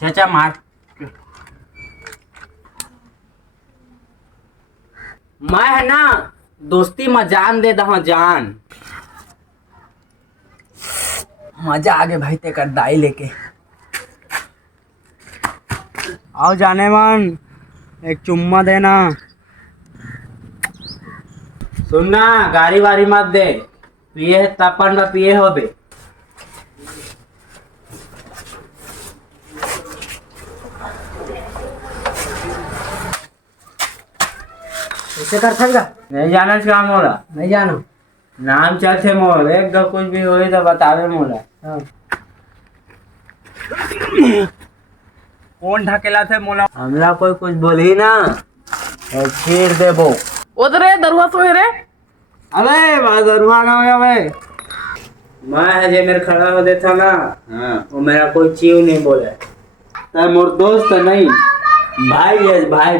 चाचा मार मैं है ना दोस्ती में जान दे दहा जान। मजा आ गया भाई ते कर दाई लेके। आओ जाने मन एक चुम्मा देना। सुनना गाड़ी वाड़ी मत दे, पिए तपन में पिए हो बे। ऐसे कर सकता नहीं जाना क्या मोला, नहीं जानो। नाम चलते मोल एक दो कुछ भी हो तो बतावे मोला। हाँ। कौन ढकेला थे मोला, हमला कोई कुछ बोली ना फिर देबो। उधर दरुआ सोए रे। अरे दरुआ ना हो भाई, मैं है जे मेरे खड़ा हो देता ना। हाँ। वो मेरा कोई चीव नहीं बोले। तो मोर दोस्त नहीं भाई है भाई।